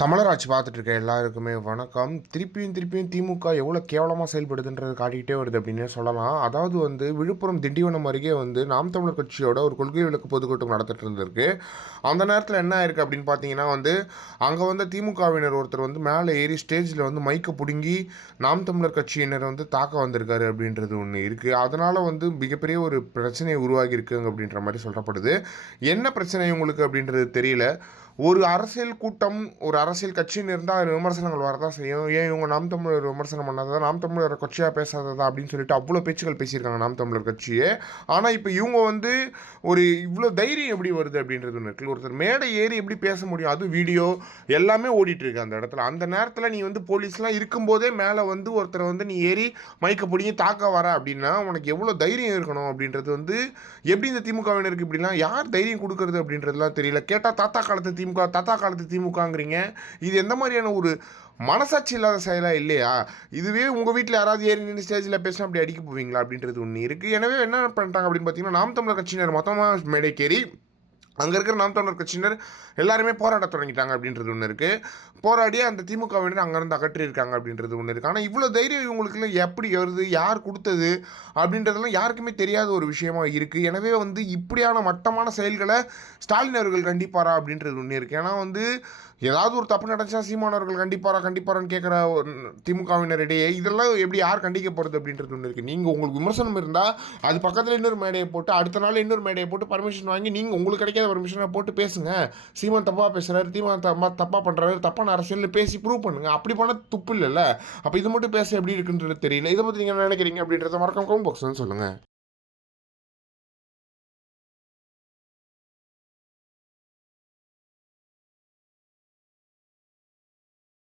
தமிழராட்சி பார்த்துட்டு இருக்க எல்லாருக்குமே வணக்கம். திருப்பியும் திமுக எவ்வளோ கேவலமா செயல்படுதுன்றது காட்டிக்கிட்டே வருது அப்படின்னே சொல்லலாம். அதாவது விழுப்புரம் திண்டிவனம் அருகே நாம் தமிழர் கட்சியோட ஒரு கொள்கை விளக்க பொதுக்கூட்டம் நடத்திட்டு இருந்திருக்கு. அந்த நேரத்தில் என்ன ஆயிருக்கு அப்படின்னு பார்த்தீங்கன்னா அங்கே திமுகவினர் ஒருத்தர் மேலே ஏறி ஸ்டேஜில் மைக்கை பிடுங்கி நாம் தமிழர் கட்சியினர் தாக்க வந்திருக்காரு அப்படின்றது ஒன்று இருக்குது. அதனால் மிகப்பெரிய ஒரு பிரச்சனை உருவாகி இருக்குங்க அப்படின்ற மாதிரி சொல்லப்படுது. என்ன பிரச்சனை உங்களுக்கு அப்படின்றது தெரியல. ஒரு அரசியல் கூட்டம், ஒரு அரசியல் கட்சின்னு இருந்தால் அதில் விமர்சனங்கள் வரதான் செய்யும். ஏன் இவங்க நாம் தமிழர் விமர்சனம் பண்ணாததா, நாம் தமிழர் கட்சியாக பேசாததா அப்படின்னு சொல்லிட்டு அவ்வளோ பேச்சுகள் பேசியிருக்காங்க நாம் தமிழர் கட்சியே. ஆனால் இப்போ இவங்க ஒரு இவ்வளோ தைரியம் எப்படி வருது அப்படின்றது ஒன்று இருக்குது. ஒருத்தர் மேடை ஏறி எப்படி பேச முடியும்? அதுவும் வீடியோ எல்லாமே ஓடிட்டுருக்கு அந்த இடத்துல. அந்த நேரத்தில் நீ போலீஸ்லாம் இருக்கும்போதே மேலே ஒருத்தரை நீ ஏறி மைக்க பிடிங்கி தாக்க வர அப்படின்னா உனக்கு எவ்வளோ தைரியம் இருக்கணும் அப்படின்றது எப்படி இந்த திமுகவினருக்கு இப்படிலாம் யார் தைரியம் கொடுக்கறது அப்படின்றதுலாம் தெரியல. கேட்டால் தாத்தா காலத்து திமுகங்கிறீங்க. இது எந்த மாதிரியான ஒரு மனசாட்சி இல்லாத செயலாக இல்லையா? இதுவே உங்கள் வீட்டில் யாராவது ஏறி நின்று ஸ்டேஜில் பேசினா அப்படி அடிக்க போவீங்களா அப்படின்றது ஒன்று இருக்குது. எனவே என்ன பண்ணிட்டாங்க அப்படின்னு பார்த்தீங்கன்னா, நாம் தமிழர் கட்சியினர் மொத்தமாக மேடைக்கேறி அங்கே இருக்கிற நாம் தமிழர் கட்சியினர் எல்லாருமே போராட தொடங்கிட்டாங்க அப்படின்றது ஒன்று இருக்குது. போராடி அந்த திமுகவினர் அங்கேருந்து அகற்றியிருக்காங்க அப்படின்றது ஒன்று இருக்குது. ஆனால் இவ்வளோ தைரியம் இவங்களுக்குலாம் எப்படி வருது, யார் கொடுத்தது அப்படின்றதெல்லாம் யாருக்குமே தெரியாத ஒரு விஷயமா இருக்குது. எனவே இப்படியான மட்டமான செயல்களை ஸ்டாலின் அவர்கள் கண்டிப்பாரா அப்படின்றது ஒன்று இருக்குது. ஏன்னா ஏதாவது ஒரு தப்பு நடந்துச்சா சீமானவர்கள் கண்டிப்பாரான்னு கேட்குற திமுகவினரிடையே இதெல்லாம் எப்படி யார் கண்டிக்க போகிறது அப்படின்றது ஒன்று இருக்குது. நீங்கள் உங்களுக்கு விமர்சனம் இருந்தால் அது பக்கத்தில் இன்னொரு மேடையை போட்டு அடுத்த நாள் இன்னொரு மேடையை போட்டு பர்மிஷன் வாங்கி நீங்கள் உங்களுக்கு கிடைக்காத பர்மிஷனை போட்டு பேசுங்க. சீமான் தப்பாக பேசுகிறாரு, தீமான் தப்பாக பண்ணுறாரு, தப்பான அரசியலில் பேசி ப்ரூவ் பண்ணுங்கள். அப்படி பண்ண துப்பு இல்லைல்ல. அப்போ இது மட்டும் பேச எப்படி இருக்குன்றது தெரியல. இதை பற்றி நீங்கள் என்ன நினைக்கிறீங்க அப்படின்றத மறக்காம கமெண்ட் பாக்ஸ்ன்னு சொல்லுங்கள்.